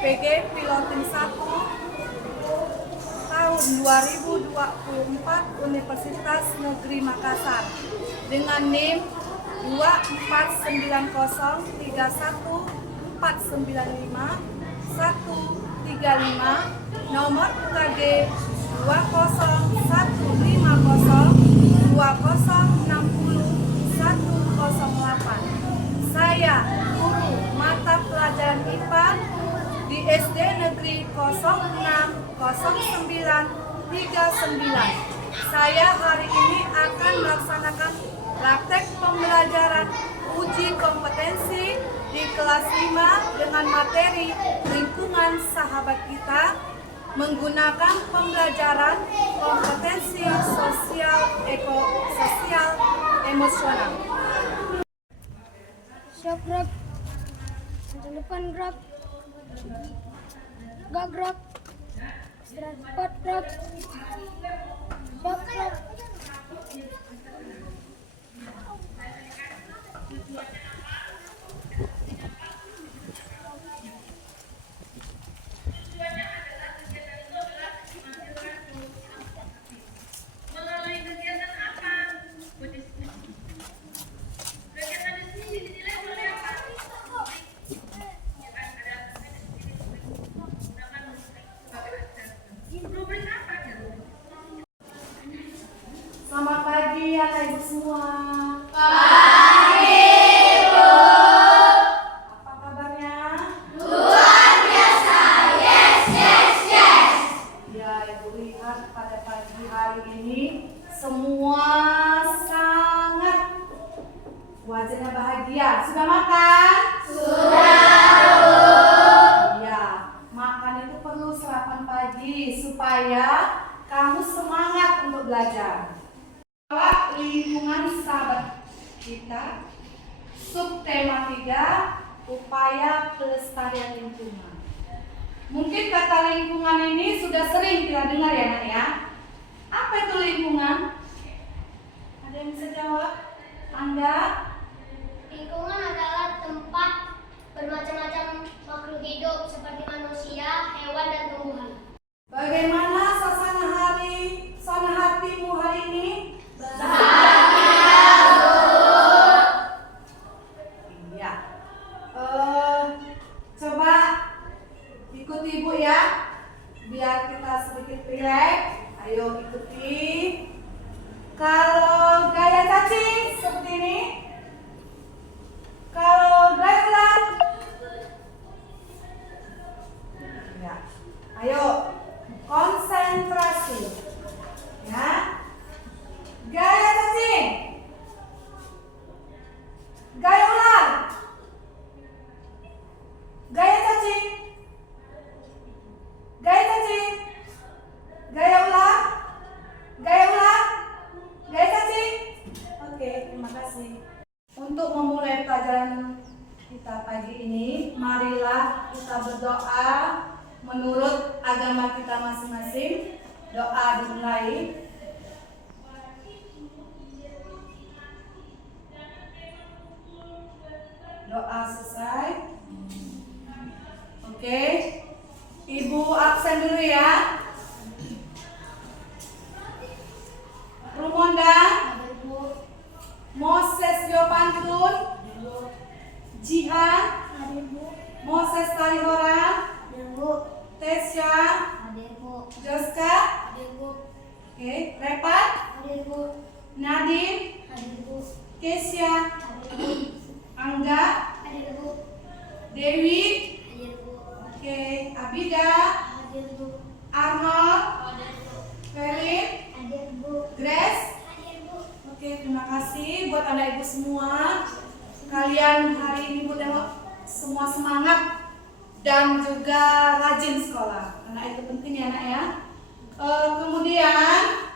PG Piloting 1 tahun 2024 Universitas Negeri Makassar dengan NIM 24951495135 nomor UKG 2015020600108. Saya guru mata pelajaran IPA di SD Negeri 060939. Saya hari ini akan melaksanakan praktek pembelajaran uji kompetensi di kelas 5 dengan materi lingkungan sahabat kita menggunakan pembelajaran kompetensi sosial emosional. Siap gerak, ke depan gerak, gak gerak, cepat gerak, siap gerak. Selamat pagi anak ibu semua. Pagi, Bu. Apa kabarnya? Luar biasa, yes. Ya, ibu lihat pada pagi hari ini semua sangat wajahnya bahagia. Sudah makan? Sudah, Bu. Iya, makan itu perlu sarapan pagi supaya kamu semangat untuk belajar. Lingkungan sahabat kita, subtema 3, upaya pelestarian lingkungan. Mungkin kata lingkungan ini sudah sering kita dengar ya nak ya. Apa itu lingkungan? Ada yang bisa jawab? Anda? Lingkungan adalah tempat bermacam-macam makhluk hidup seperti manusia, hewan, dan tumbuhan. Bagaimana suasana hatimu hari ini? Bahagia, Bu. Iya. Coba ikuti ibu ya, biar kita sedikit rileks. Ayo ikuti. Kalau gaya cacing seperti ini. Kalau gaya ular. Ya. Ayo konsentrasi. Ya. Gaya cacing. Gaya ular. Gaya cacing. Gaya cacing. Gaya ular. Gaya ular. Gaya cacing. Oke, terima kasih. Untuk memulai pelajaran kita pagi ini, marilah kita berdoa menurut agama kita masing-masing. Doa dimulai. Doa selesai. Oke. Ibu absen dulu ya. Rumonda, Moses Yopantun, Jihan, Moses Talihora, Tesya, Joska, oke, Repat, Nadim, Kesya, Angga, Dewi, oke, Abida, Arnold, Felix, Grace. Oke, terima kasih buat anak ibu semua. Kalian hari ini ibu tengok semua semangat dan juga rajin sekolah. Karena itu penting ya nak ya. Kemudian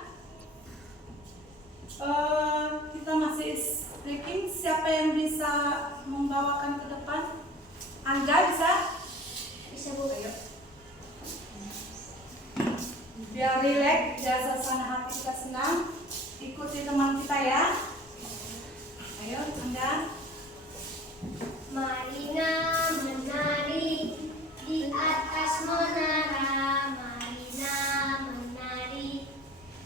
kita masih speaking. Siapa yang bisa membawakan ke depan? Anda bisa? Bisa, Bu. Ayo. Biar rileks, biar suasana hati kita senang. Ikuti teman kita ya. Ayo, Anda. Marilah menari di atas menara Marina menari.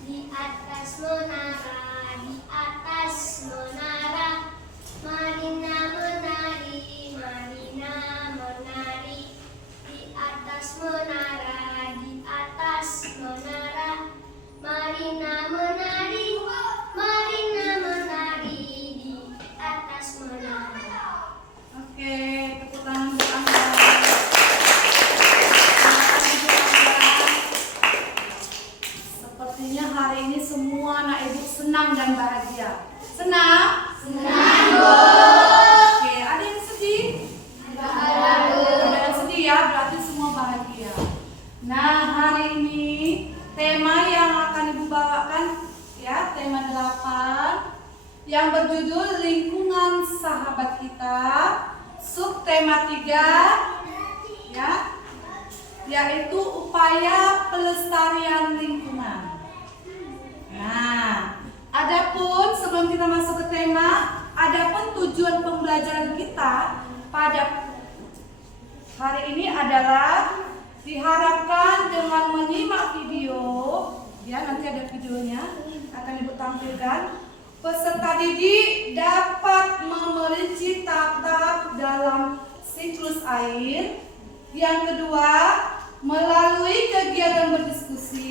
Di atas menara, di atas menara Marina menari, Marina menari. Di atas menara, di atas menara Marina menari, Marina menari. Di atas menara. Oke, tepuk tangan untuk Anda. Terima kasih untuk Anda. Sepertinya hari ini semua anak ibu senang dan bahagia. Senang? Senang, Bu. Oke, ada yang sedih? Ada yang sedih ya, berarti semua bahagia. Nah, hari ini tema yang akan ibu bawakan ya, tema 8 yang berjudul lingkungan sahabat kita. Subtema 3 ya, yaitu upaya pelestarian lingkungan. Nah, adapun sebelum kita masuk ke tema, adapun tujuan pembelajaran kita pada hari ini adalah diharapkan dengan menyimak video, ya nanti ada videonya akan ibu tampilkan. Peserta didik dapat memerinci tahap dalam siklus air. Yang kedua, melalui kegiatan berdiskusi,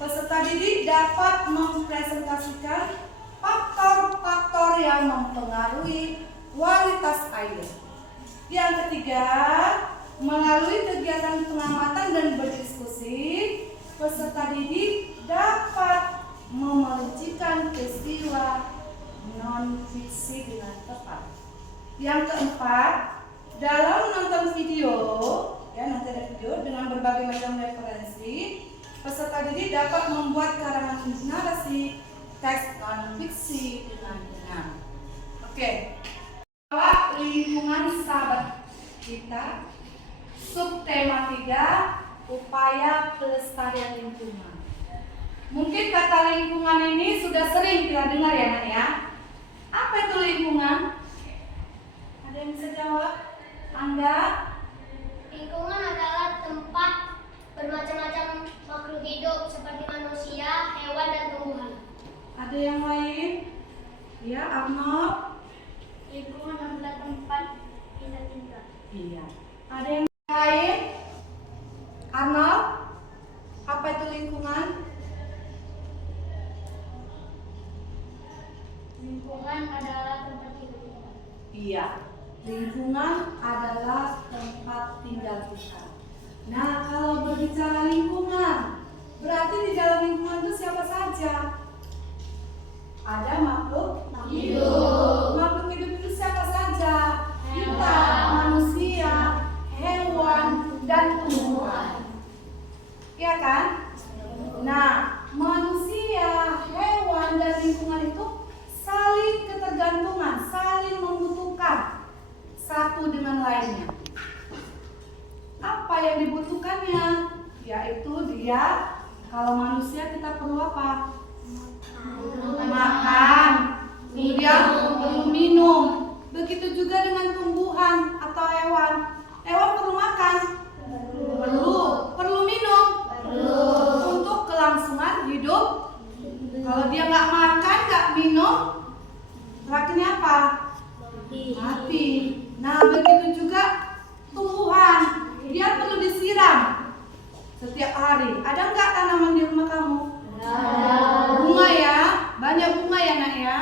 peserta didik dapat mempresentasikan faktor-faktor yang mempengaruhi kualitas air. Yang ketiga, melalui kegiatan pengamatan dan berdiskusi, peserta didik dapat memerincikan peristiwa non-fiksi dengan tepat. Yang keempat, dalam menonton video, ya nanti ada video dengan berbagai macam referensi, peserta didik dapat membuat karangan narasi teks non-fiksi dengan benar. Oke, lingkungan sahabat kita, subtema 3, upaya pelestarian lingkungan. Mungkin kata lingkungan ini sudah sering kita dengar ya nak ya. Apa itu lingkungan? Ada yang bisa jawab? Anda? Lingkungan adalah tempat bermacam-macam makhluk hidup seperti manusia, hewan, dan tumbuhan. Ada yang lain? Ya, Arnold? Lingkungan adalah tempat kita tinggal. Iya. Ada yang lain? Arnold? Apa itu lingkungan? Lingkungan adalah tempat kita. Iya. Lingkungan adalah tempat tinggal kita. Nah, kalau berbicara lingkungan, berarti di dalam lingkungan itu siapa saja? Ada makhluk hidup. Makhluk hidup itu siapa saja? Kita, manusia, hewan, dan tumbuhan. Iya kan? Nah, manusia, hewan, dan lingkungan itu saling ketergantungan, saling membutuhkan satu dengan lainnya. Apa yang dibutuhkannya? Yaitu dia, kalau manusia kita perlu apa? Makan, kemudian perlu minum. Begitu juga dengan tumbuhan atau hewan. Hewan perlu makan? Perlu minum? Untuk kelangsungan hidup. Kalau dia nggak makan, nggak minum, terakhirnya apa? Mati. Nah, begitu juga tumbuhan, dia perlu disiram setiap hari. Ada nggak tanaman di rumah kamu? Bunga ya, banyak bunga ya nak ya.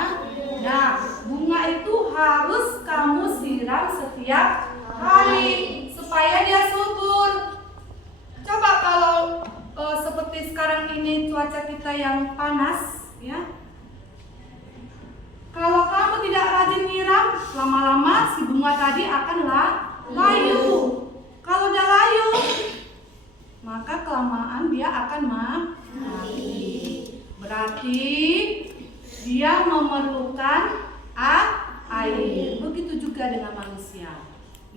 Nah, bunga itu harus kamu siram setiap hari supaya dia subur. Coba kalau seperti sekarang ini cuaca kita yang panas, ya. Kalau kamu tidak rajin nyiram, lama-lama si bunga tadi akan layu. Kalau udah layu, maka kelamaan dia akan mati. Berarti dia memerlukan air. Begitu juga dengan manusia.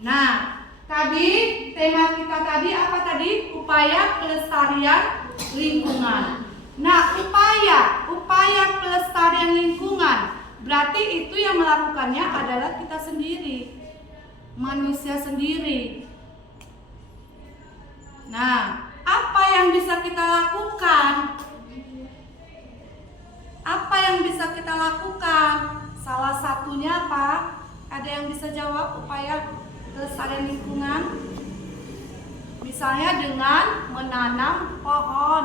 Nah, tadi tema kita tadi apa tadi? Upaya pelestarian lingkungan. Nah, upaya pelestarian lingkungan berarti itu yang melakukannya adalah kita sendiri, manusia sendiri. Nah, apa yang bisa kita lakukan? Apa yang bisa kita lakukan? Salah satunya apa? Ada yang bisa jawab upaya kelestarian lingkungan? Misalnya dengan menanam pohon.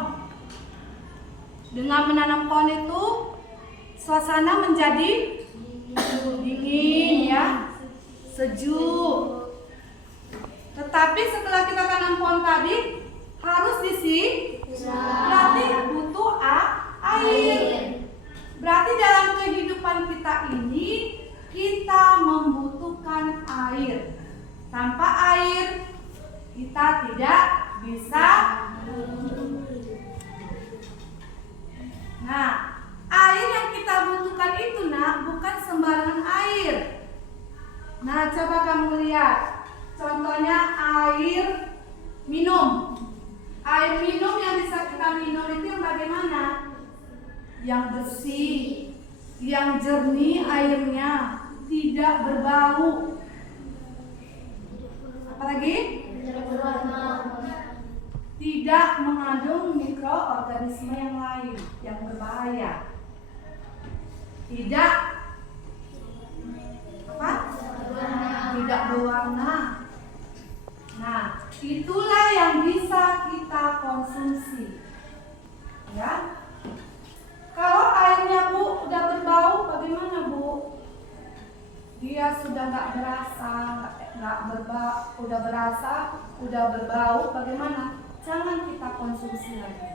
Dengan menanam pohon itu suasana menjadi dingin ya, sejuk. Tetapi setelah kita tanam pohon tadi harus diisi, berarti butuh air. Berarti dalam kehidupan kita ini kita membutuhkan air. Tanpa air kita tidak bisa. Nah, air yang kita butuhkan itu bukan sembarangan air. Nah, coba kamu lihat. Contohnya air minum. Air minum yang bisa kita minum itu yang bagaimana? Yang bersih, yang jernih airnya, tidak berbau. Apalagi? Tidak mengandung mikroorganisme yang lain yang berbahaya. Tidak apa? Tidak berwarna. Nah, itulah yang bisa kita konsumsi. Ya. Kalau airnya Bu udah berbau, bagaimana Bu? Dia sudah nggak berasa, nggak berbau, udah berbau, bagaimana? Jangan kita konsumsi lagi.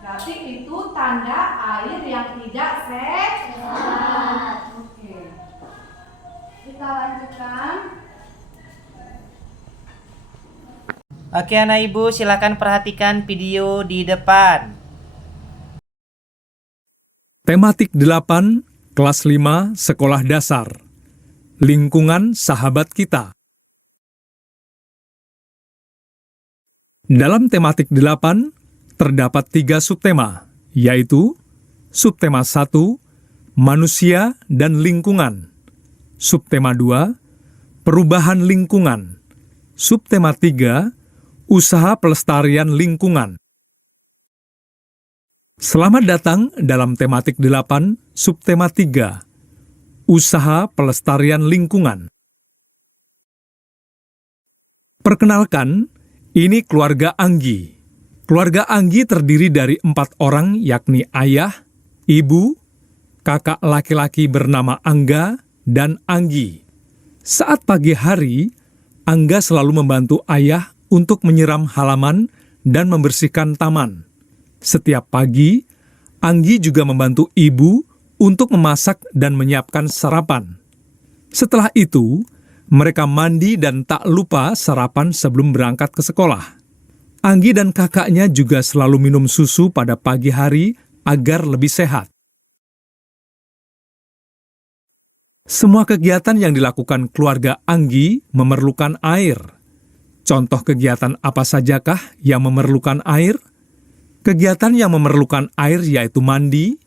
Berarti itu tanda air yang tidak sehat. Oke. Kita lanjutkan. Oke anak ibu, silakan perhatikan video di depan. Tematik 8, kelas 5, sekolah dasar. Lingkungan sahabat kita. Dalam tematik 8, terdapat 3 subtema, yaitu subtema 1, manusia dan lingkungan. Subtema 2, perubahan lingkungan. Subtema 3, usaha pelestarian lingkungan. Selamat datang dalam tematik 8, subtema 3, usaha pelestarian lingkungan. Perkenalkan, ini keluarga Anggi. Keluarga Anggi terdiri dari 4 orang, yakni ayah, ibu, kakak laki-laki bernama Angga, dan Anggi. Saat pagi hari, Angga selalu membantu ayah untuk menyiram halaman dan membersihkan taman. Setiap pagi, Anggi juga membantu ibu untuk memasak dan menyiapkan sarapan. Setelah itu, mereka mandi dan tak lupa sarapan sebelum berangkat ke sekolah. Anggi dan kakaknya juga selalu minum susu pada pagi hari agar lebih sehat. Semua kegiatan yang dilakukan keluarga Anggi memerlukan air. Contoh kegiatan apa sajakah yang memerlukan air? Kegiatan yang memerlukan air yaitu mandi,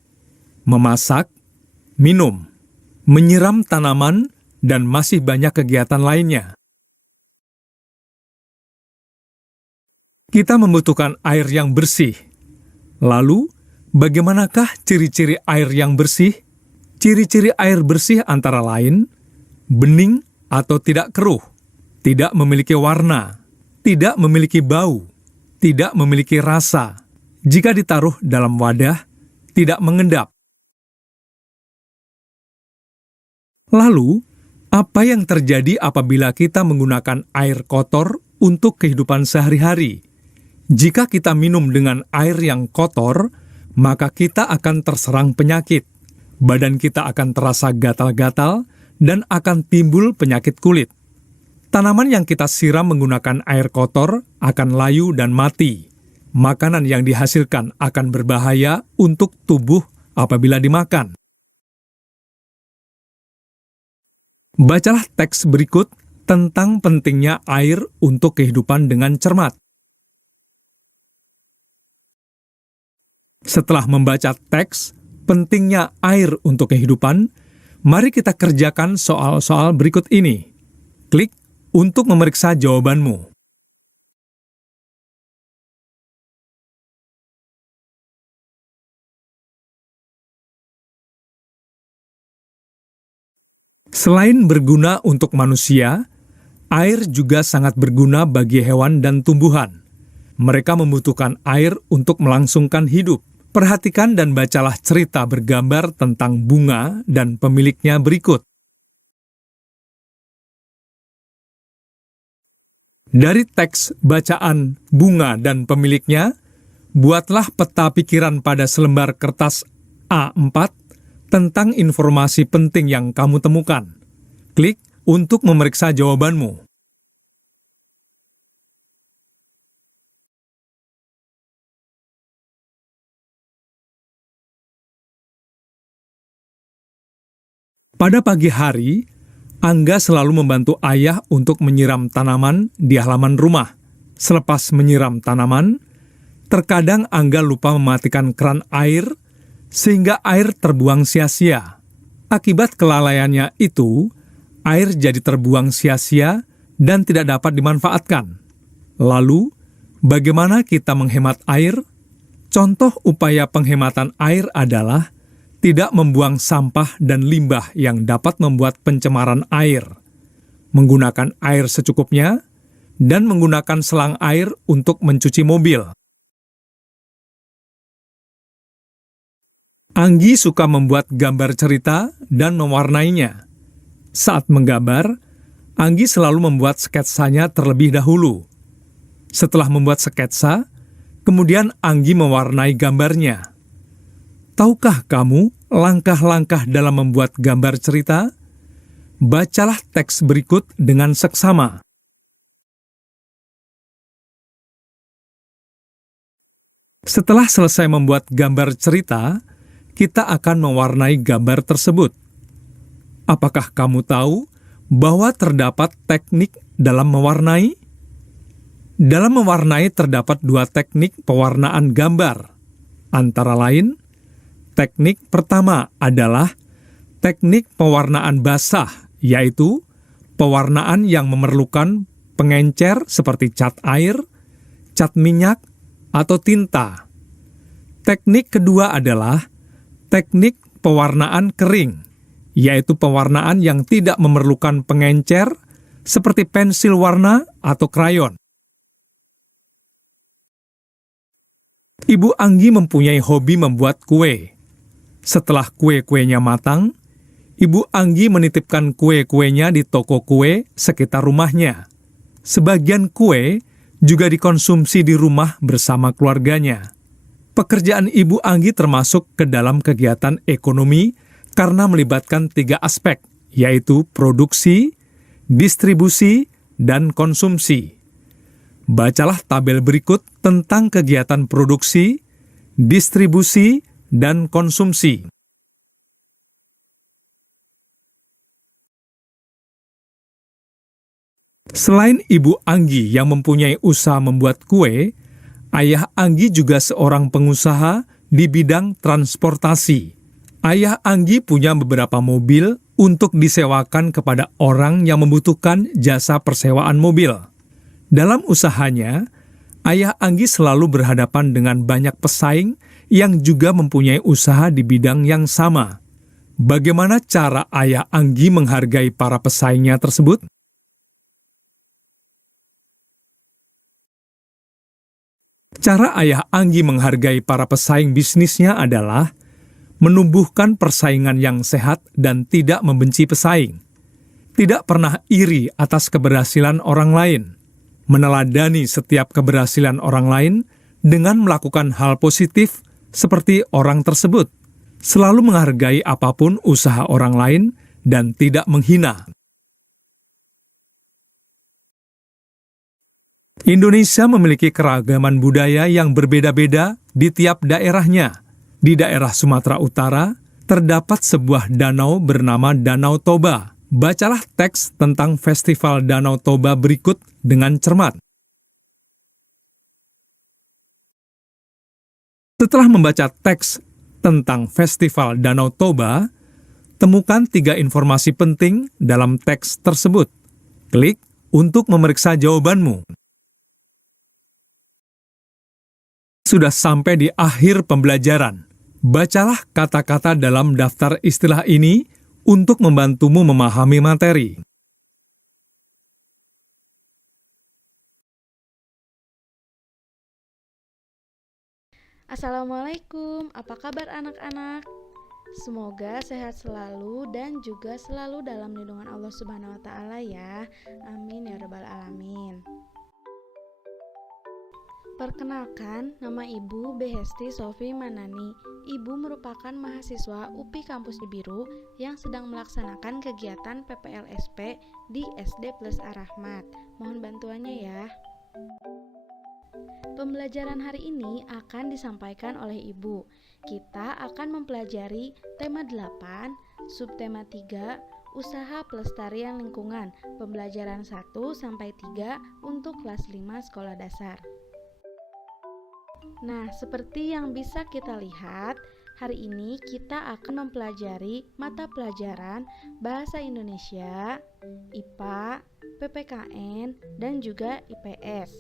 memasak, minum, menyiram tanaman, dan masih banyak kegiatan lainnya. Kita membutuhkan air yang bersih. Lalu, bagaimanakah ciri-ciri air yang bersih? Ciri-ciri air bersih antara lain, bening atau tidak keruh, tidak memiliki warna, tidak memiliki bau, tidak memiliki rasa. Jika ditaruh dalam wadah, tidak mengendap. Lalu, apa yang terjadi apabila kita menggunakan air kotor untuk kehidupan sehari-hari? Jika kita minum dengan air yang kotor, maka kita akan terserang penyakit. Badan kita akan terasa gatal-gatal dan akan timbul penyakit kulit. Tanaman yang kita siram menggunakan air kotor akan layu dan mati. Makanan yang dihasilkan akan berbahaya untuk tubuh apabila dimakan. Bacalah teks berikut tentang pentingnya air untuk kehidupan dengan cermat. Setelah membaca teks pentingnya air untuk kehidupan, mari kita kerjakan soal-soal berikut ini. Klik untuk memeriksa jawabanmu. Selain berguna untuk manusia, air juga sangat berguna bagi hewan dan tumbuhan. Mereka membutuhkan air untuk melangsungkan hidup. Perhatikan dan bacalah cerita bergambar tentang bunga dan pemiliknya berikut. Dari teks bacaan bunga dan pemiliknya, buatlah peta pikiran pada selembar kertas A4 tentang informasi penting yang kamu temukan. Klik untuk memeriksa jawabanmu. Pada pagi hari, Angga selalu membantu ayah untuk menyiram tanaman di halaman rumah. Selepas menyiram tanaman, terkadang Angga lupa mematikan keran air sehingga air terbuang sia-sia. Akibat kelalaiannya itu, air jadi terbuang sia-sia dan tidak dapat dimanfaatkan. Lalu, bagaimana kita menghemat air? Contoh upaya penghematan air adalah tidak membuang sampah dan limbah yang dapat membuat pencemaran air, menggunakan air secukupnya, dan menggunakan selang air untuk mencuci mobil. Anggi suka membuat gambar cerita dan mewarnainya. Saat menggambar, Anggi selalu membuat sketsanya terlebih dahulu. Setelah membuat sketsa, kemudian Anggi mewarnai gambarnya. Tahukah kamu langkah-langkah dalam membuat gambar cerita? Bacalah teks berikut dengan seksama. Setelah selesai membuat gambar cerita, kita akan mewarnai gambar tersebut. Apakah kamu tahu bahwa terdapat teknik dalam mewarnai? Dalam mewarnai terdapat 2 teknik pewarnaan gambar. Antara lain, teknik pertama adalah teknik pewarnaan basah, yaitu pewarnaan yang memerlukan pengencer seperti cat air, cat minyak, atau tinta. Teknik kedua adalah teknik pewarnaan kering, yaitu pewarnaan yang tidak memerlukan pengencer seperti pensil warna atau krayon. Ibu Anggi mempunyai hobi membuat kue. Setelah kue-kuenya matang, Ibu Anggi menitipkan kue-kuenya di toko kue sekitar rumahnya. Sebagian kue juga dikonsumsi di rumah bersama keluarganya. Pekerjaan Ibu Anggi termasuk ke dalam kegiatan ekonomi karena melibatkan 3 aspek, yaitu produksi, distribusi, dan konsumsi. Bacalah tabel berikut tentang kegiatan produksi, distribusi, dan konsumsi. Selain Ibu Anggi yang mempunyai usaha membuat kue, Ayah Anggi juga seorang pengusaha di bidang transportasi. Ayah Anggi punya beberapa mobil untuk disewakan kepada orang yang membutuhkan jasa persewaan mobil. Dalam usahanya, Ayah Anggi selalu berhadapan dengan banyak pesaing yang juga mempunyai usaha di bidang yang sama. Bagaimana cara Ayah Anggi menghargai para pesaingnya tersebut? Cara Ayah Anggi menghargai para pesaing bisnisnya adalah menumbuhkan persaingan yang sehat dan tidak membenci pesaing. Tidak pernah iri atas keberhasilan orang lain. Meneladani setiap keberhasilan orang lain dengan melakukan hal positif seperti orang tersebut, selalu menghargai apapun usaha orang lain dan tidak menghina. Indonesia memiliki keragaman budaya yang berbeda-beda di tiap daerahnya. Di daerah Sumatera Utara, terdapat sebuah danau bernama Danau Toba. Bacalah teks tentang Festival Danau Toba berikut dengan cermat. Setelah membaca teks tentang Festival Danau Toba, temukan 3 informasi penting dalam teks tersebut. Klik untuk memeriksa jawabanmu. Sudah sampai di akhir pembelajaran. Bacalah kata-kata dalam daftar istilah ini untuk membantumu memahami materi. Assalamualaikum, apa kabar anak-anak? Semoga sehat selalu dan juga selalu dalam lindungan Allah Subhanahu wa Ta'ala ya. Amin ya Rabbal 'Alamin. Perkenalkan, nama Ibu Behesti Sofi Manani. Ibu merupakan mahasiswa UPI Kampus Cibiru yang sedang melaksanakan kegiatan PPLSP di SD Plus Ar-Rahmat. Mohon bantuannya ya. Pembelajaran hari ini akan disampaikan oleh Ibu. Kita akan mempelajari tema 8, subtema 3, usaha pelestarian lingkungan, pembelajaran 1-3 untuk kelas 5 sekolah dasar. Nah, seperti yang bisa kita lihat, hari ini kita akan mempelajari mata pelajaran Bahasa Indonesia, IPA, PPKN, dan juga IPS.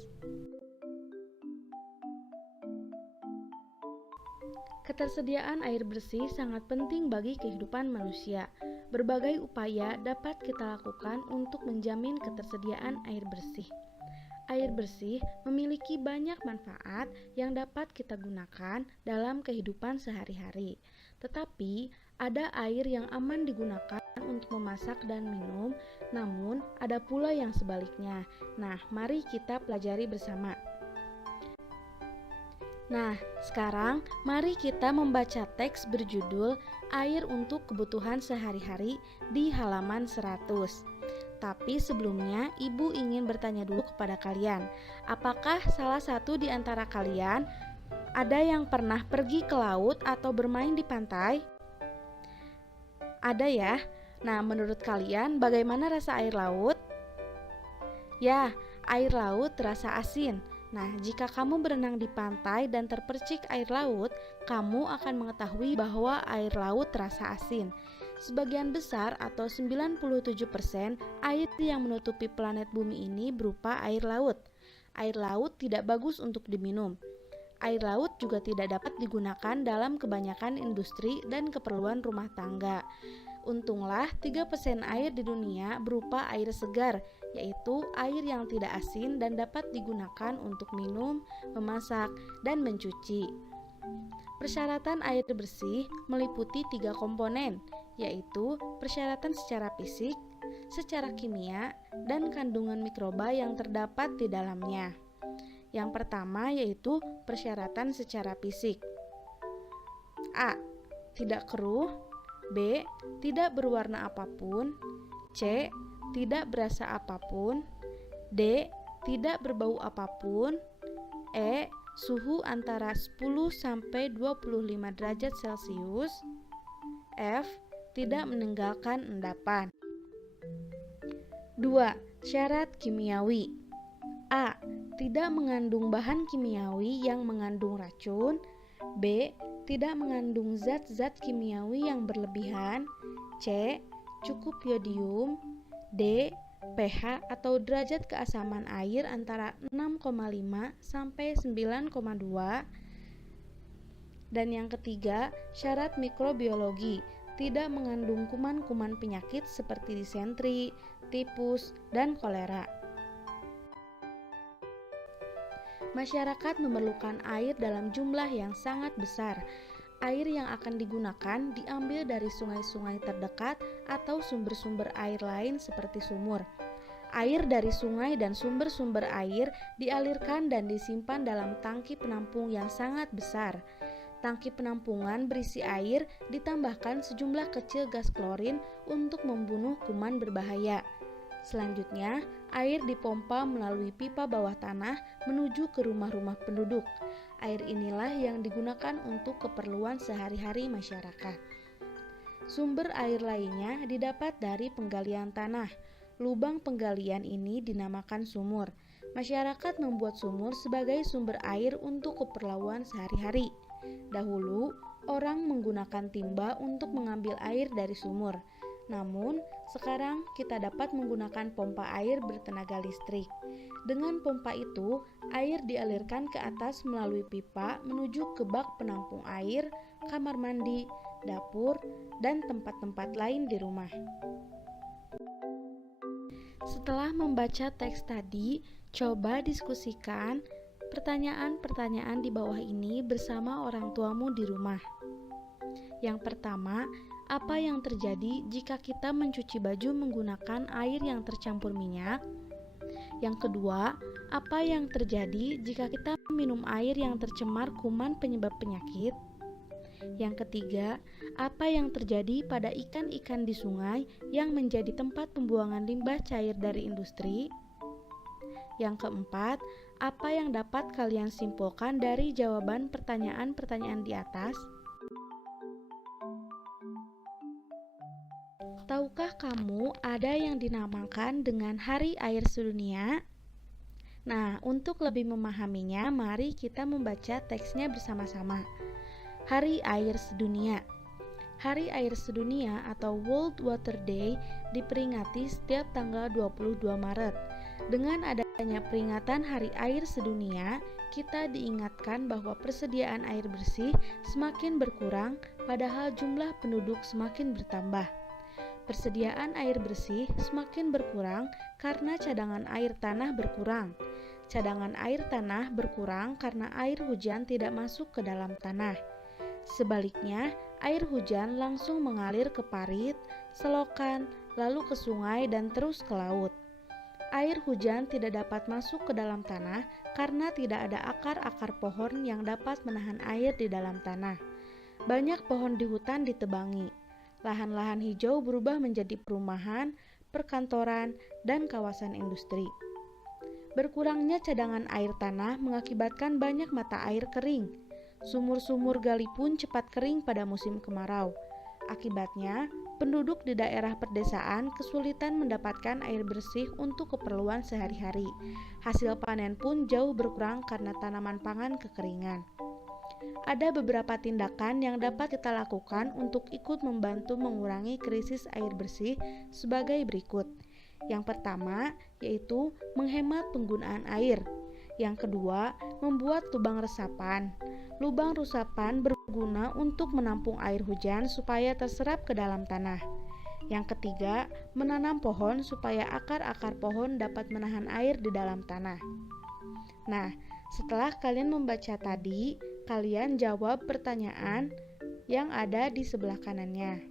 Ketersediaan air bersih sangat penting bagi kehidupan manusia. Berbagai upaya dapat kita lakukan untuk menjamin ketersediaan air bersih. Air bersih memiliki banyak manfaat yang dapat kita gunakan dalam kehidupan sehari-hari. Tetapi, ada air yang aman digunakan untuk memasak dan minum, namun ada pula yang sebaliknya. Nah, mari kita pelajari bersama. Nah, sekarang mari kita membaca teks berjudul Air untuk Kebutuhan Sehari-hari di halaman 100. Tapi sebelumnya, Ibu ingin bertanya dulu kepada kalian. Apakah salah satu di antara kalian ada yang pernah pergi ke laut atau bermain di pantai? Ada ya? Nah, menurut kalian bagaimana rasa air laut? Ya, air laut terasa asin. Nah, jika kamu berenang di pantai dan terpercik air laut, kamu akan mengetahui bahwa air laut terasa asin. Sebagian besar atau 97% air yang menutupi planet bumi ini berupa air laut. Air laut tidak bagus untuk diminum. Air laut juga tidak dapat digunakan dalam kebanyakan industri dan keperluan rumah tangga. Untunglah 3% air di dunia berupa air segar, yaitu air yang tidak asin dan dapat digunakan untuk minum, memasak, dan mencuci. Persyaratan air bersih meliputi 3 komponen, yaitu persyaratan secara fisik, secara kimia, dan kandungan mikroba yang terdapat di dalamnya. Yang pertama yaitu persyaratan secara fisik. A. Tidak keruh. B. Tidak berwarna apapun. C. Tidak berasa apapun. D. Tidak berbau apapun. E. Suhu antara 10-25 derajat Celcius. F. Tidak meninggalkan endapan. 2. Syarat kimiawi. A. Tidak mengandung bahan kimiawi yang mengandung racun. B. Tidak mengandung zat-zat kimiawi yang berlebihan. C. Cukup yodium. D. pH atau derajat keasaman air antara 6,5 sampai 9,2. Dan yang ketiga, syarat mikrobiologi. Tidak mengandung kuman-kuman penyakit seperti disentri, tipus, dan kolera. Masyarakat memerlukan air dalam jumlah yang sangat besar. Air yang akan digunakan diambil dari sungai-sungai terdekat atau sumber-sumber air lain seperti sumur. Air dari sungai dan sumber-sumber air dialirkan dan disimpan dalam tangki penampung yang sangat besar. Tangki penampungan berisi air ditambahkan sejumlah kecil gas klorin untuk membunuh kuman berbahaya. Selanjutnya, air dipompa melalui pipa bawah tanah menuju ke rumah-rumah penduduk. Air inilah yang digunakan untuk keperluan sehari-hari masyarakat. Sumber air lainnya didapat dari penggalian tanah. Lubang penggalian ini dinamakan sumur. Masyarakat membuat sumur sebagai sumber air untuk keperluan sehari-hari. Dahulu, orang menggunakan timba untuk mengambil air dari sumur. Namun, sekarang kita dapat menggunakan pompa air bertenaga listrik. Dengan pompa itu, air dialirkan ke atas melalui pipa menuju ke bak penampung air, kamar mandi, dapur, dan tempat-tempat lain di rumah. Setelah membaca teks tadi, coba diskusikan pertanyaan-pertanyaan di bawah ini bersama orang tuamu di rumah. Yang pertama, apa yang terjadi jika kita mencuci baju menggunakan air yang tercampur minyak? Yang kedua, apa yang terjadi jika kita minum air yang tercemar kuman penyebab penyakit? Yang ketiga, apa yang terjadi pada ikan-ikan di sungai yang menjadi tempat pembuangan limbah cair dari industri? Yang keempat, apa yang dapat kalian simpulkan dari jawaban pertanyaan-pertanyaan di atas? Tahukah kamu ada yang dinamakan dengan Hari Air Sedunia? Nah, untuk lebih memahaminya, mari kita membaca teksnya bersama-sama. Hari Air Sedunia. Hari Air Sedunia atau World Water Day diperingati setiap tanggal 22 Maret. Dengan adanya peringatan Hari Air Sedunia, kita diingatkan bahwa persediaan air bersih semakin berkurang padahal jumlah penduduk semakin bertambah. Persediaan air bersih semakin berkurang karena cadangan air tanah berkurang. Cadangan air tanah berkurang karena air hujan tidak masuk ke dalam tanah. Sebaliknya, air hujan langsung mengalir ke parit, selokan, lalu ke sungai dan terus ke laut. Air hujan tidak dapat masuk ke dalam tanah karena tidak ada akar-akar pohon yang dapat menahan air di dalam tanah. Banyak pohon di hutan ditebangi. Lahan-lahan hijau berubah menjadi perumahan, perkantoran, dan kawasan industri. Berkurangnya cadangan air tanah mengakibatkan banyak mata air kering. Sumur-sumur gali pun cepat kering pada musim kemarau. Akibatnya, penduduk di daerah pedesaan kesulitan mendapatkan air bersih untuk keperluan sehari-hari. Hasil panen pun jauh berkurang karena tanaman pangan kekeringan. Ada beberapa tindakan yang dapat kita lakukan untuk ikut membantu mengurangi krisis air bersih sebagai berikut. Yang pertama, yaitu menghemat penggunaan air. Yang kedua, membuat lubang resapan. Lubang resapan berguna untuk menampung air hujan supaya terserap ke dalam tanah. Yang ketiga, menanam pohon supaya akar-akar pohon dapat menahan air di dalam tanah. Nah, setelah kalian membaca tadi, kalian jawab pertanyaan yang ada di sebelah kanannya.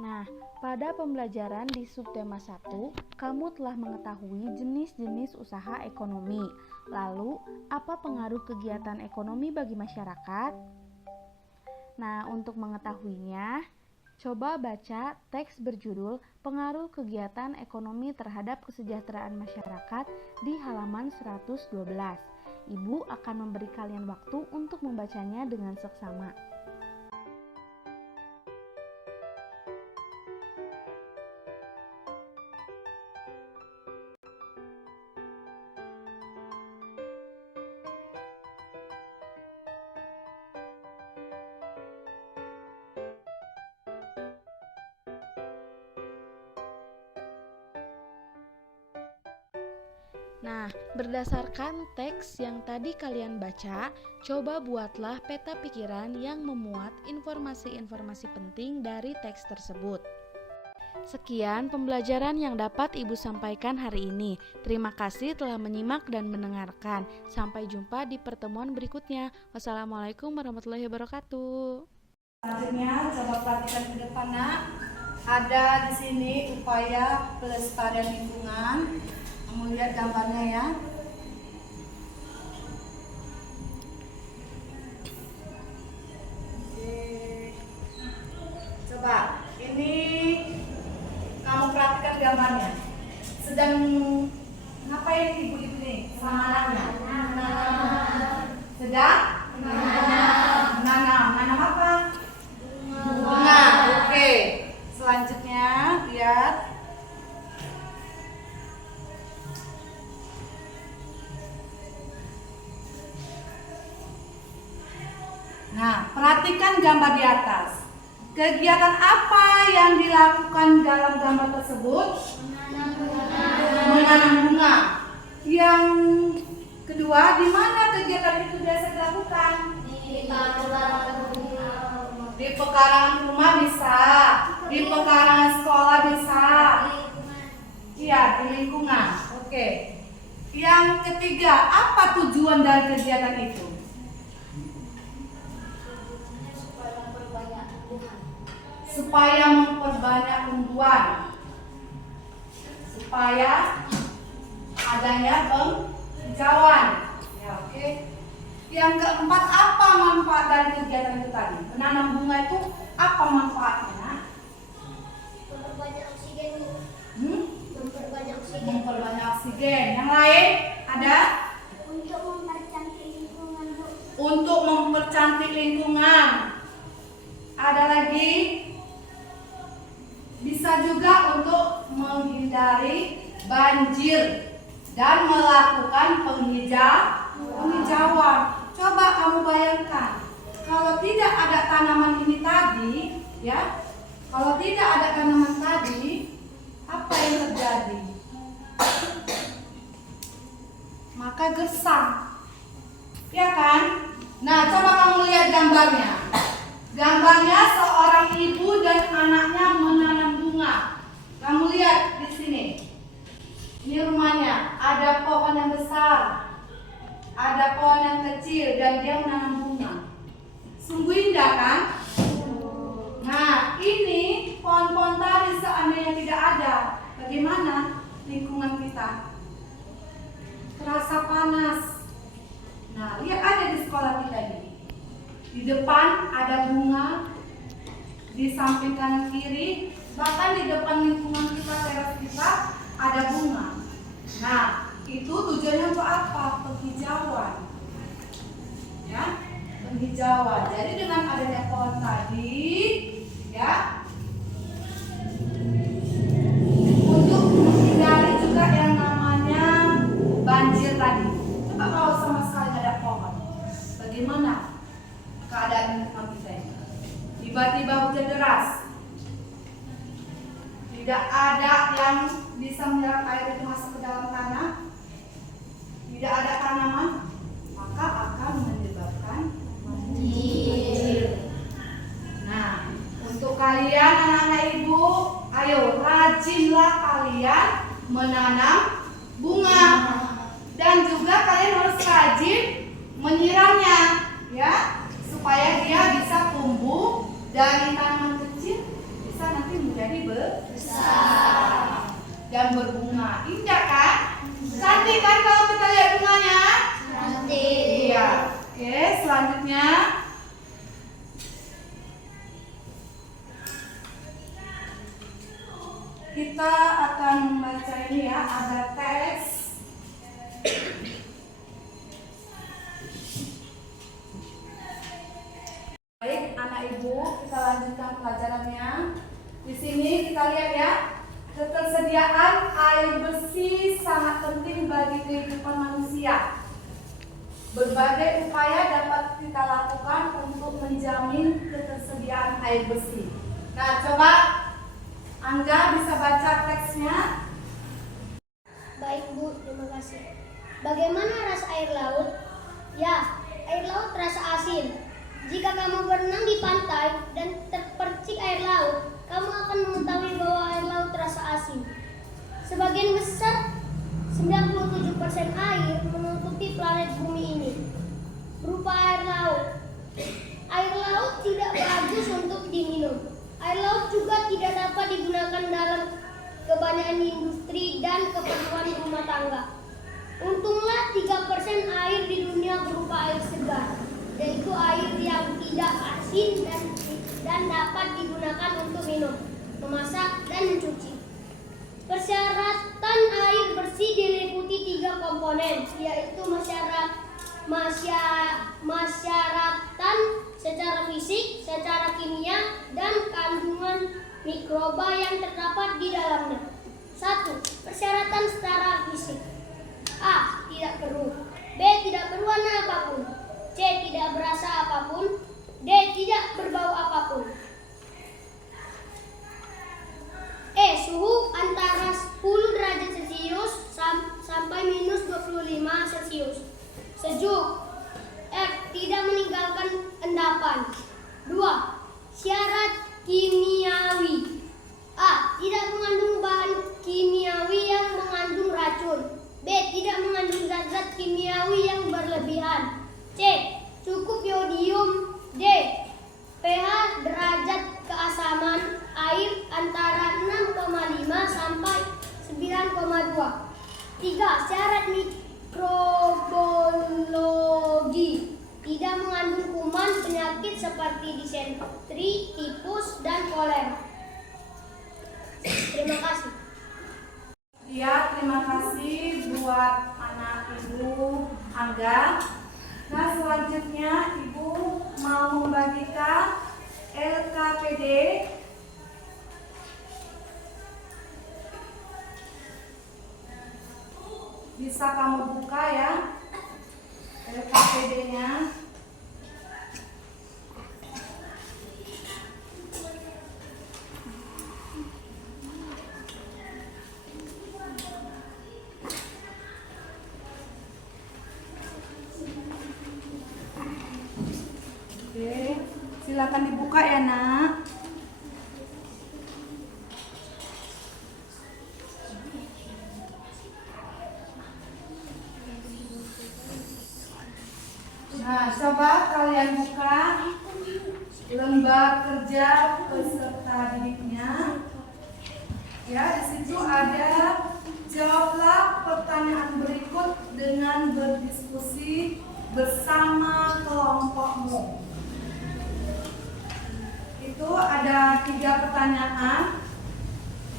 Nah, pada pembelajaran di subtema 1, kamu telah mengetahui jenis-jenis usaha ekonomi. Lalu, apa pengaruh kegiatan ekonomi bagi masyarakat? Nah, untuk mengetahuinya, coba baca teks berjudul Pengaruh Kegiatan Ekonomi Terhadap Kesejahteraan Masyarakat di halaman 112. Ibu akan memberi kalian waktu untuk membacanya dengan seksama. Nah, berdasarkan teks yang tadi kalian baca, coba buatlah peta pikiran yang memuat informasi-informasi penting dari teks tersebut. Sekian pembelajaran yang dapat Ibu sampaikan hari ini. Terima kasih telah menyimak dan mendengarkan. Sampai jumpa di pertemuan berikutnya. Wassalamualaikum warahmatullahi wabarakatuh. Selanjutnya, coba perhatikan ke depan, Nak. Ada di sini upaya pelestarian lingkungan. Kamu lihat gambarnya ya. Coba, ini kamu perhatikan gambarnya. Sedang ngapain ibu-ibu nih sama anaknya? Sedang menanam. Menanam apa? Bunga. Oke. Selanjutnya, lihat. Nah, perhatikan gambar di atas. Kegiatan apa yang dilakukan dalam gambar tersebut? Menanam bunga. Yang kedua, di mana kegiatan itu biasa dilakukan? Di pekarangan rumah bisa, di pekarangan sekolah bisa. Iya, di lingkungan. Oke. Yang ketiga, apa tujuan dari kegiatan itu? Supaya memperbanyak tumbuhan, supaya adanya penghijauan. Ya, oke. Yang keempat, apa manfaat dari kegiatan itu tadi? Menanam bunga itu apa manfaatnya? Memperbanyak oksigen. Memperbanyak oksigen. Memperbanyak oksigen. Yang lain ada? Untuk mempercantik lingkungan, Bu. Untuk mempercantik lingkungan. Ada lagi? Bisa juga untuk menghindari banjir dan melakukan penghijauan. Coba kamu bayangkan, kalau tidak ada tanaman ini tadi, ya, kalau tidak ada tanaman tadi, apa yang terjadi? Maka gersang, ya kan? Nah, coba kamu lihat gambarnya. Gambarnya seorang ibu dan anaknya menanam bunga. Kamu lihat di sini. Ini rumahnya. Ada pohon yang besar, ada pohon yang kecil, dan dia menanam bunga. Sungguh indah kan? Nah, ini pohon-pohon tadi seandainya tidak ada, bagaimana lingkungan kita? Terasa panas. Nah, lihat ada di sekolah kita ini. Di depan ada bunga, di samping kanan kiri, bahkan di depan lingkungan kita, teras kita ada bunga. Nah, itu tujuannya untuk apa? Penghijauan. Ya, penghijauan. Jadi dengan adanya pohon tadi, ya, untuk menghindari juga yang namanya banjir tadi. Coba kalau sama sekali nggak ada pohon, bagaimana keadaan lingkungan kita ini? Tiba-tiba hujan deras, tidak ada yang bisa menyerap air itu masuk ke dalam tanah, tidak ada tanaman, maka akan menyebabkan banjir. Nah, untuk kalian anak-anak ibu, ayo rajinlah kalian menanam bunga, dan juga kalian harus rajin menyiramnya, ya, supaya dia bisa tumbuh dari tanaman kecil bisa nanti menjadi besar dan berbunga. Indah kan? Cantik kan kalau kita lihat bunganya? Cantik. Iya. Oke, selanjutnya kita akan membaca ini ya, ada teks. Baik, anak ibu, kita lanjutkan pelajarannya. Di sini kita lihat ya, ketersediaan air bersih sangat penting bagi kehidupan manusia. Berbagai upaya dapat kita lakukan untuk menjamin ketersediaan air bersih. Nah, coba Angga bisa baca teksnya. Baik, Bu, terima kasih. Bagaimana rasa air laut? Ya, air laut terasa asin. Jika kamu berenang di pantai dan terpercik air laut, kamu akan mengetahui bahwa air laut terasa asin. Sebagian besar, 97% air menutupi planet bumi ini, berupa air laut. Air laut tidak bagus untuk diminum. Air laut juga tidak dapat digunakan dalam kebanyakan industri dan keperluan rumah tangga. Untunglah 3% air di dunia berupa air segar, yaitu air yang tidak asin dan dapat digunakan untuk minum, memasak, dan mencuci. Persyaratan air bersih diliputi 3 komponen, yaitu masyaratan secara fisik, secara kimia, dan kandungan mikroba yang terdapat di dalamnya. 1. Persyaratan secara fisik. A. Tidak keruh. B. Tidak berwarna apapun. C. Tidak berasa apapun. D. Tidak berbau apapun. sampai minus 25 Celcius. Sejuk. F. Tidak meninggalkan endapan. 2. Syarat kimiawi. A. Tidak mengandung bahan kimiawi yang mengandung racun. B. Tidak mengandung zat-zat kimiawi yang berlebihan. C. Cukup yodium. D. pH derajat keasaman air antara 6,5 sampai 9,2. 3. Syarat mikrobologi. Tidak mengandung kuman penyakit seperti disentri, tipus, dan kolera. Terima kasih. Ya, terima kasih buat anak Ibu Angga. Nah, selanjutnya Ibu mau membagikan LKPD. Bisa kamu buka ya LKPD-nya. Oke, silakan dibuka ya, Nak. Nah, coba kalian buka lembar kerja peserta didiknya. Ya, di situ ada jawablah pertanyaan berikut dengan berdiskusi bersama kelompokmu. Itu ada 3 pertanyaan.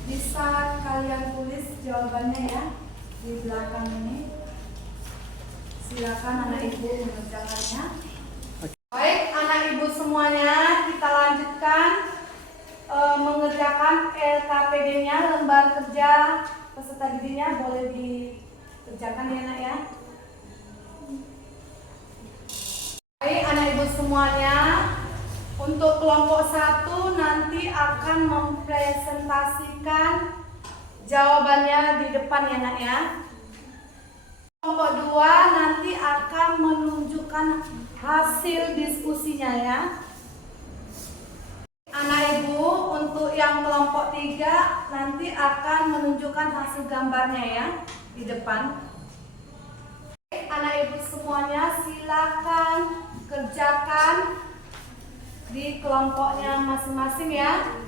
Bisa kalian tulis jawabannya ya di belakang ini. Silakan anak ibu mengerjakannya. Baik, anak ibu semuanya, kita lanjutkan mengerjakan LKPD-nya, lembar kerja peserta didiknya. Boleh dikerjakan ya, Nak ya. Baik, anak ibu semuanya, untuk kelompok 1 nanti akan mempresentasikan jawabannya di depan ya, Nak ya. Kelompok 2 nanti akan menunjukkan hasil diskusinya ya. Anak ibu, untuk yang kelompok 3 nanti akan menunjukkan hasil gambarnya ya di depan. Anak ibu semuanya, silakan kerjakan di kelompoknya masing-masing ya.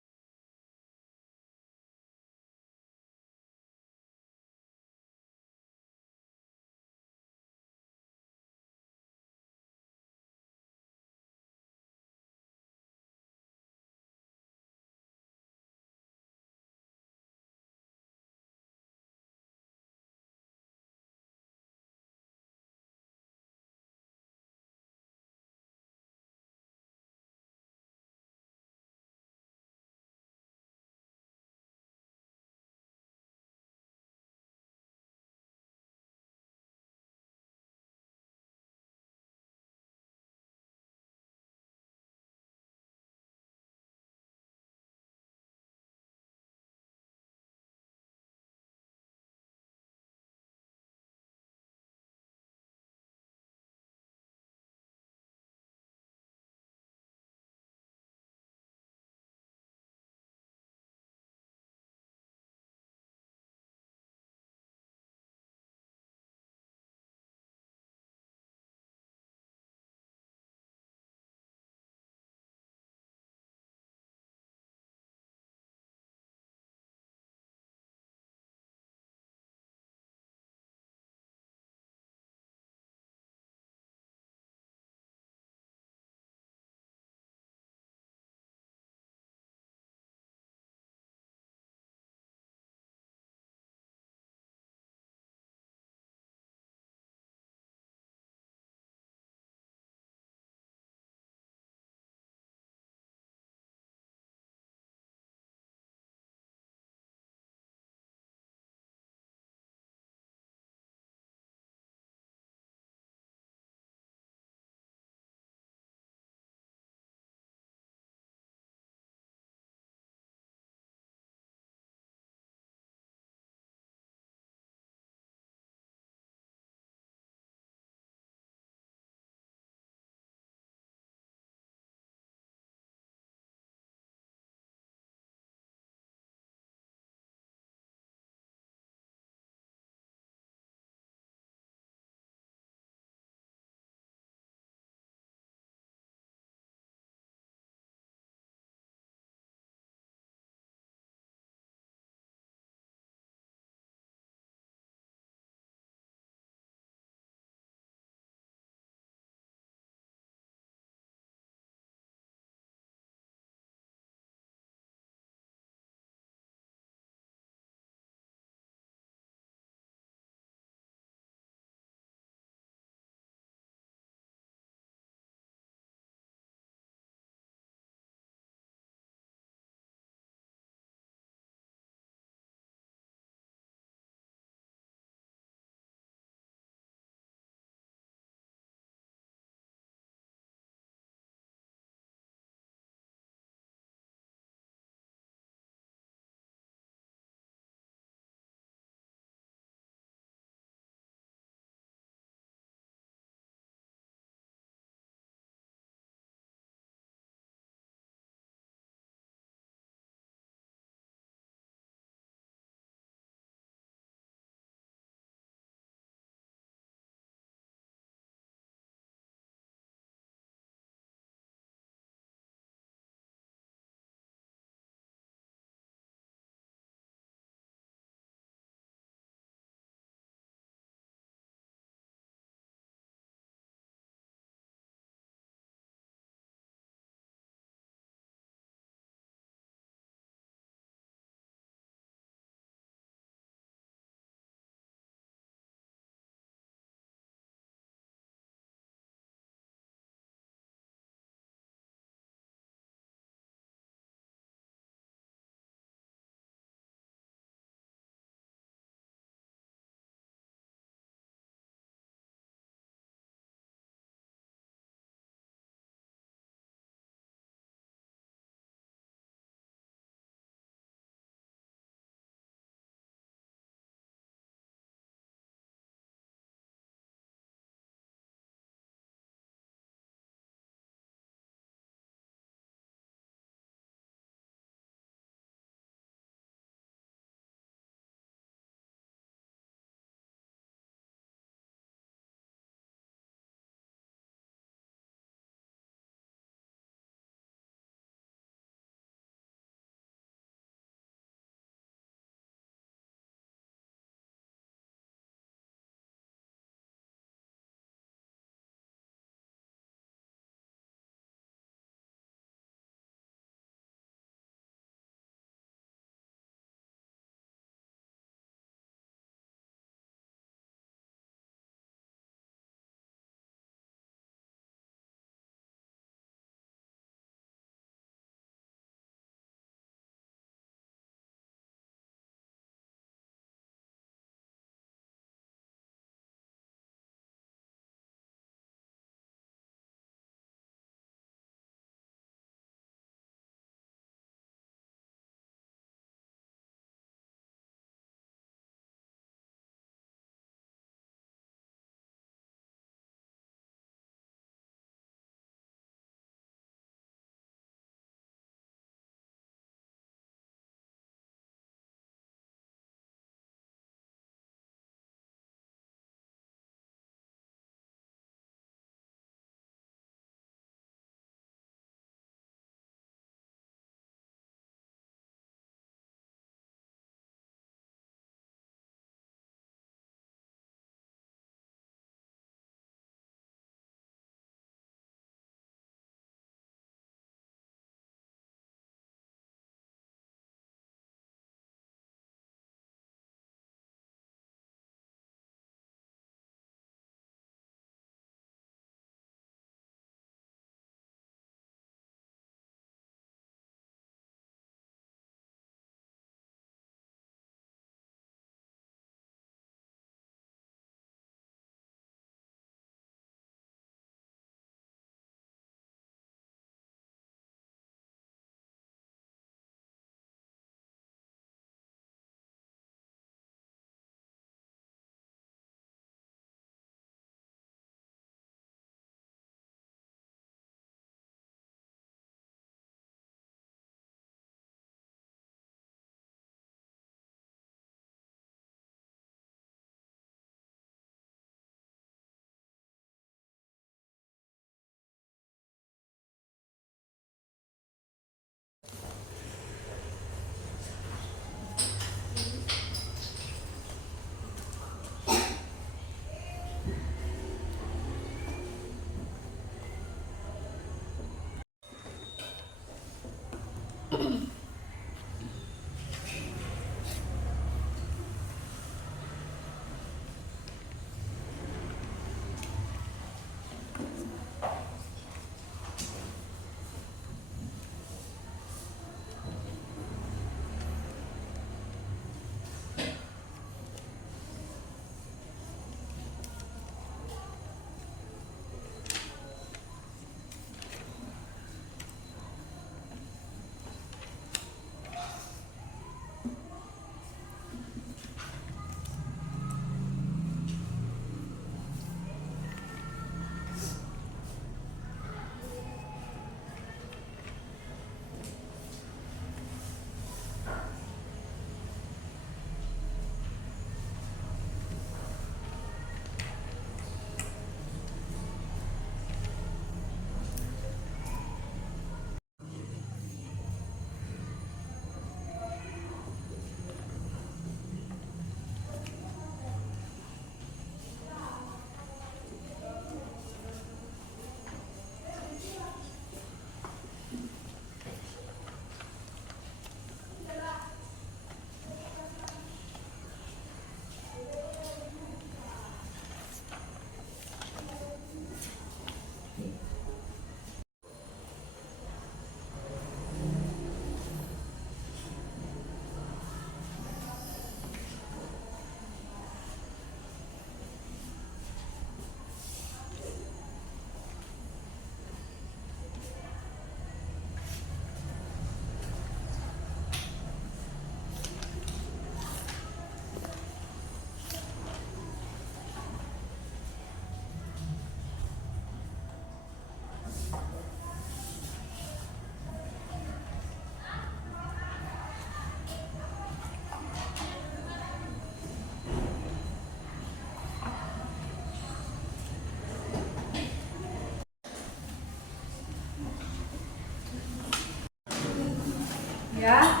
Ya.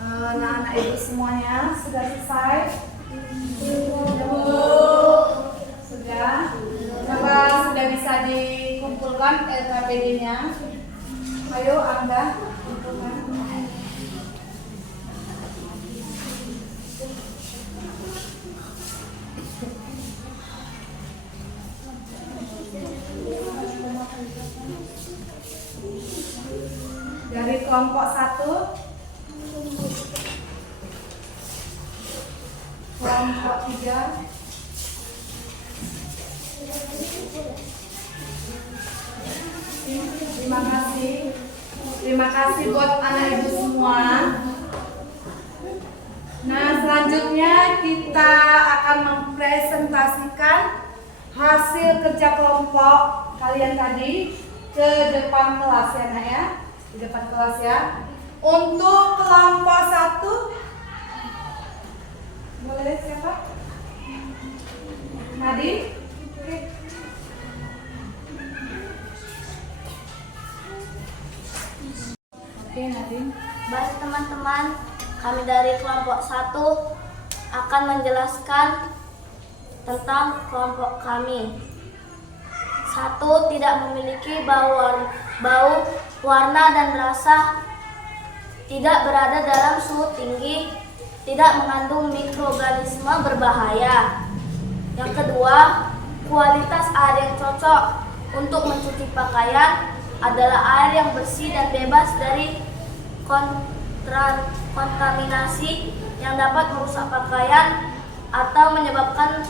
Anak-anak ibu semuanya sudah selesai? Sudah. Coba sudah bisa dikumpulkan LKPD-nya. Ayo Angga, kumpulkan. Dari kelompok 1, kelompok 3, terima kasih. Terima kasih buat anak ibu semua. Nah, selanjutnya kita akan mempresentasikan hasil kerja kelompok kalian tadi ke depan kelas ya, Nak ya. Di depan kelas ya. Untuk kelompok 1, boleh siapa? Nadi? Oke. Oke, Nadi. Baik teman-teman, kami dari kelompok 1 akan menjelaskan tentang kelompok kami. 1. Tidak memiliki bau, warna dan rasa, tidak berada dalam suhu tinggi, tidak mengandung mikroorganisme berbahaya. Yang kedua, kualitas air yang cocok untuk mencuci pakaian adalah air yang bersih dan bebas dari kontaminasi yang dapat merusak pakaian atau menyebabkan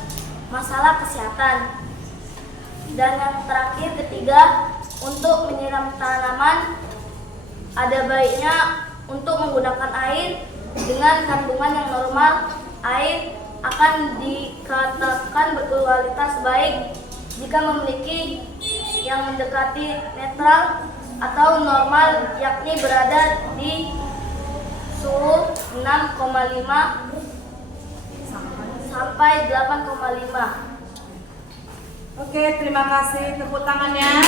masalah kesehatan. Dan yang terakhir, ketiga, untuk menyiram tanaman ada baiknya untuk menggunakan air dengan kandungan yang normal. Air akan dikatakan berkualitas baik jika memiliki yang mendekati netral atau normal, yakni berada di suhu 6,5 sampai 8,5. Oke, terima kasih. Tepuk tangannya.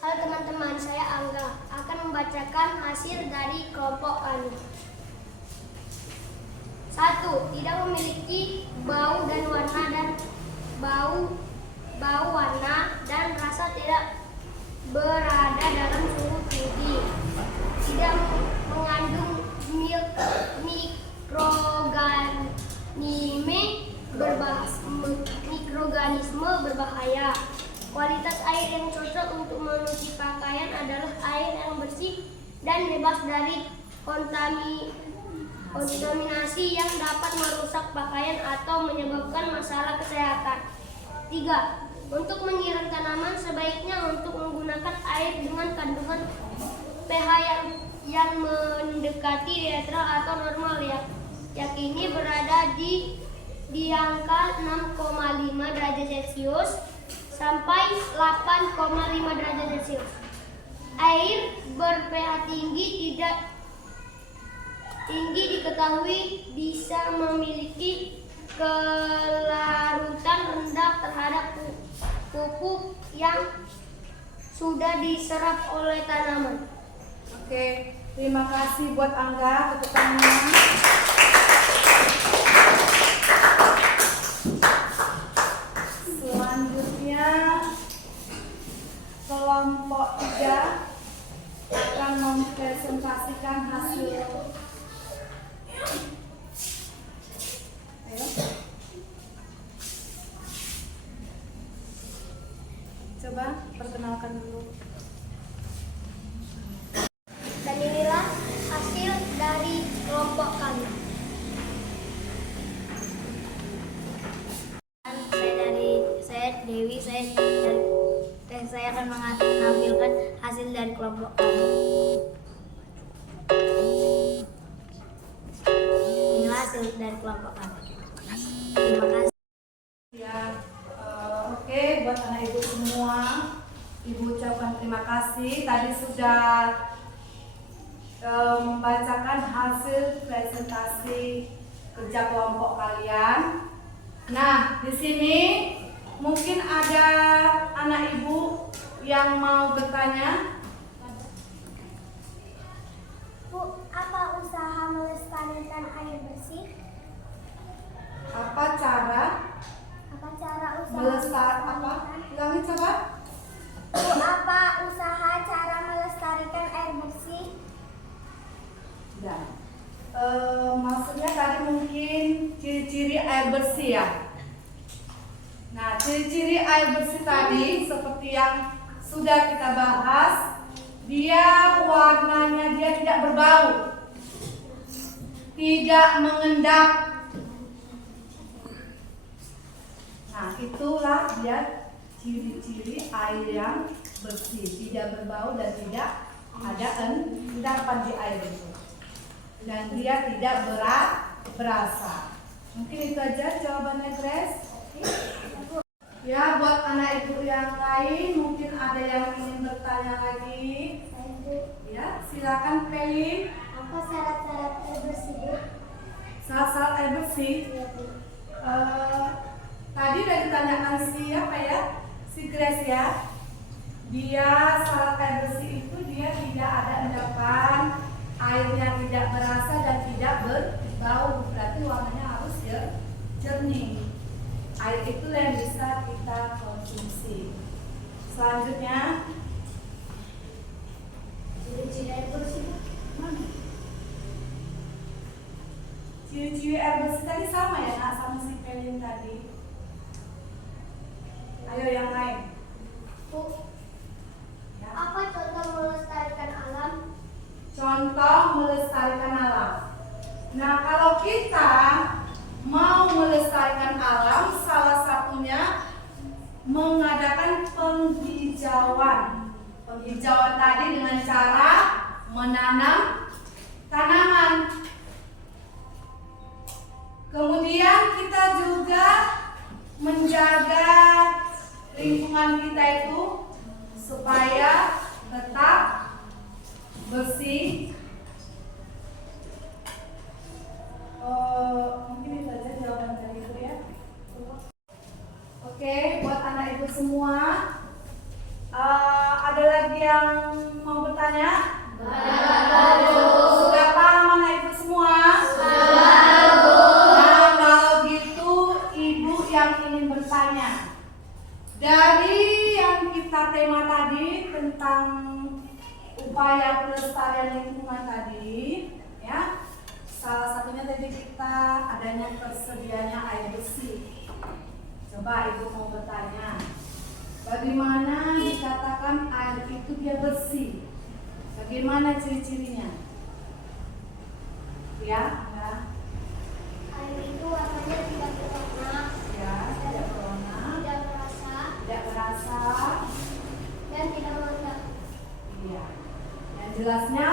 Halo teman-teman, saya Angga akan membacakan hasil dari kelompok kami. 1. Tidak memiliki bau warna dan rasa, tidak berada dalam suhu tinggi, tidak mengandung mikroorganisme berbahaya. Kualitas air yang cocok untuk mencuci pakaian adalah air yang bersih dan bebas dari kontaminasi yang dapat merusak pakaian atau menyebabkan masalah kesehatan. 3. Untuk menyiram tanaman sebaiknya untuk menggunakan air dengan kandungan pH yang mendekati netral atau normal yakni berada di angka 6,5 derajat Celcius sampai 8,5 derajat Celcius. Air ber-pH tinggi diketahui bisa memiliki kelarutan rendah terhadap pupuk yang sudah diserap oleh tanaman. Oke, terima kasih buat Angga. Tepuk tangannya. Selanjutnya kelompok 3 akan mempresentasikan hasil. Ayo. Coba perkenalkan dulu. Dan inilah hasil dari kelompok kami. Saya Dewi, saya akan menampilkan hasil dari kelompok kami. Inilah hasil dari kelompok kami. Terima kasih. Ya, oke, buat anak ibu semua, ibu ucapkan terima kasih. Tadi sudah membacakan hasil presentasi kerja kelompok kalian. Nah, di sini mungkin ada anak ibu yang mau bertanya. Bu, apa usaha melestarikan air bersih? Apa cara Apa cara usaha melestarikan ulangi coba. Bu, apa usaha cara melestarikan air bersih? Ya. Maksudnya tadi mungkin ciri-ciri air bersih ya. Nah, ciri-ciri air bersih tadi seperti yang sudah kita bahas, dia warnanya dia tidak berbau, tidak mengendap. Nah, itulah dia ciri-ciri air yang bersih, tidak berbau dan tidak ada endapan di air itu. Dan dia tidak berasa. Mungkin itu aja jawabannya, Grace. Ya, buat anak ibu yang lain mungkin ada yang ingin bertanya lagi. Ya, silakan Pelin. Apa syarat-syarat air bersih, Bu? Syarat air bersih. Tadi udah ditanyakan siapa ya? Si Grace ya. Dia syarat air bersih itu dia tidak ada endapan, airnya tidak berasa dan tidak berbau. Berarti warnanya harus jernih. Air itu yang bisa kita konsumsi. Selanjutnya, Ciri-ciri air bersih, Bu. mana? Ciri-ciri air bersih tadi sama ya, Nak, sama si Pelin tadi. Ayo yang lain. Bu, Ya. apa contoh melestarikan alam? Contoh melestarikan alam. Nah, kalau kita mau melestarikan alam, salah satunya mengadakan penghijauan. Penghijauan tadi dengan cara menanam tanaman. Kemudian kita juga menjaga lingkungan kita itu supaya tetap bersih. Mungkin itu aja jawaban dari ibu ya. Oke, buat anak ibu semua, ada lagi yang mau bertanya? Sudah paham anak ibu semua? Nah, kalau gitu ibu yang ingin bertanya, dari yang kita tema tadi tentang upaya pelestarian lingkungan tadi, ya, salah satunya tadi kita adanya tersedianya air bersih. Coba ibu mau bertanya, bagaimana dikatakan air itu dia bersih? Bagaimana ciri-cirinya? Ya, ya, Air itu warnanya tidak berwarna, ya, tidak berwarna, tidak berasa, tidak berasa, dan tidak mengendap. iya. Yang jelasnya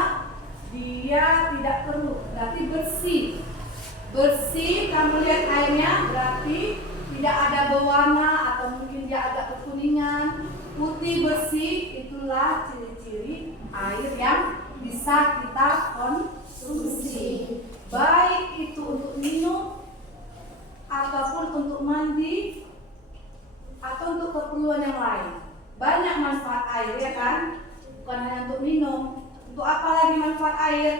dia tidak keruh, berarti bersih. Bersih, kamu lihat airnya berarti tidak ada berwarna atau mungkin dia agak kekuningan, putih bersih. Itulah ciri-ciri air yang bisa kita konsumsi, baik itu untuk minum ataupun untuk mandi atau untuk keperluan yang lain. Banyak manfaat air ya kan, bukan hanya untuk minum. Untuk apa lagi manfaat air?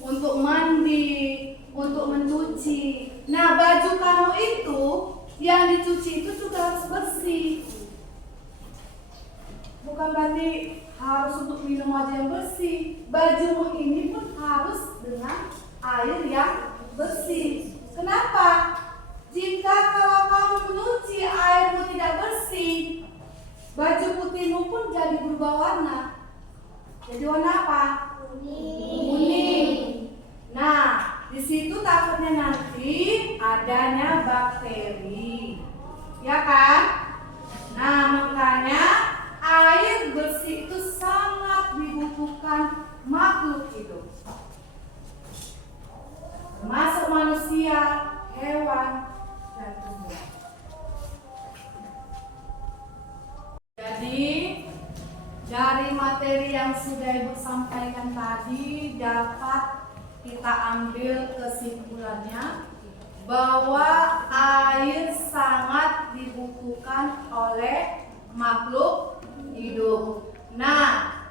Untuk mandi, untuk mencuci. Nah, baju kamu itu yang dicuci itu juga harus bersih. Bukan berarti harus untuk minum aja yang bersih. Bajumu ini pun harus dengan air yang bersih. Kenapa? Jika kalau kamu mencuci airmu tidak bersih, baju putihmu pun jadi berubah warna. Jadi warna apa? Kuning. Nah, di situ takutnya nanti adanya bakteri, ya kan? Nah, makanya air bersih itu sangat dibutuhkan makhluk hidup, termasuk manusia, hewan, dan tumbuhan. Jadi dari materi yang sudah Ibu sampaikan tadi dapat kita ambil kesimpulannya bahwa air sangat dibutuhkan oleh makhluk hidup. Nah,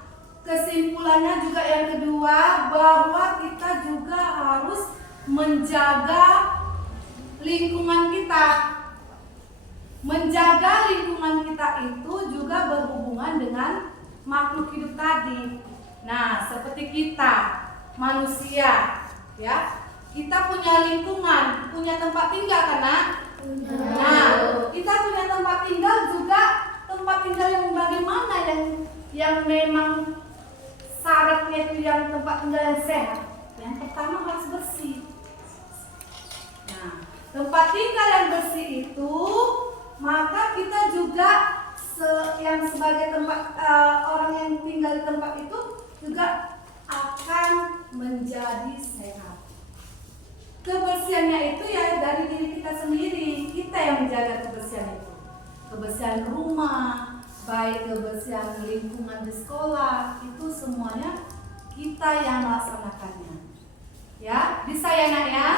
kesimpulannya juga yang kedua bahwa kita juga harus menjaga lingkungan kita. Menjaga lingkungan kita itu juga berhubungan dengan makhluk hidup tadi. Nah, seperti kita manusia, ya, kita punya lingkungan, punya tempat tinggal kan, Nak? Nah, kita punya tempat tinggal juga tempat tinggal yang bagaimana yang memang syaratnya itu yang tempat tinggal yang sehat. Yang pertama harus bersih. Nah, tempat tinggal yang bersih itu maka kita juga yang sebagai tempat orang yang tinggal di tempat itu juga akan menjadi sehat. Kebersihannya itu ya dari diri kita sendiri, kita yang menjaga kebersihan itu. Kebersihan rumah, baik kebersihan lingkungan di sekolah, itu semuanya kita yang melaksanakannya. Ya, bisa ya Nak ya?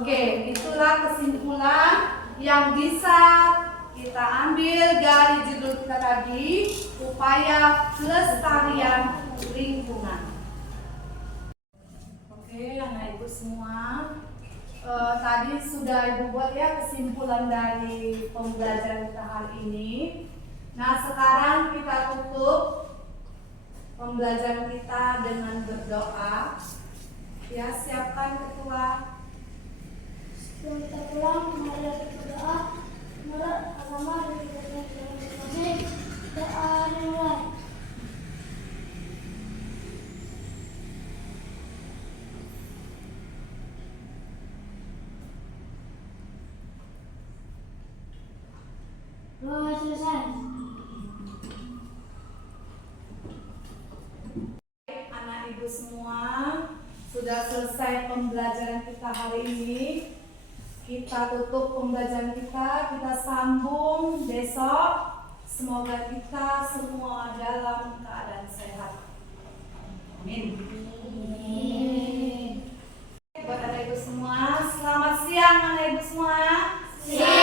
Oke, itulah kesimpulan yang bisa kita ambil dari judul kita tadi, upaya pelestarian lingkungan. Oke, anak ibu semua, tadi sudah ibu buat ya kesimpulan dari pembelajaran kita hari ini. Nah, sekarang kita tutup pembelajaran kita dengan berdoa. Ya, siapkan ketua. Sebelum kita pulang, mari kita berdoa. Menurut agama dan kita masing-masing, doa dimulai. Doa selesai. Anak ibu semua, sudah selesai pembelajaran kita hari ini. Kita tutup pembelajaran kita sambung besok. Semoga kita semua dalam keadaan sehat. Amin. Buat anak ibu semua, selamat siang anak ibu semua. Siang.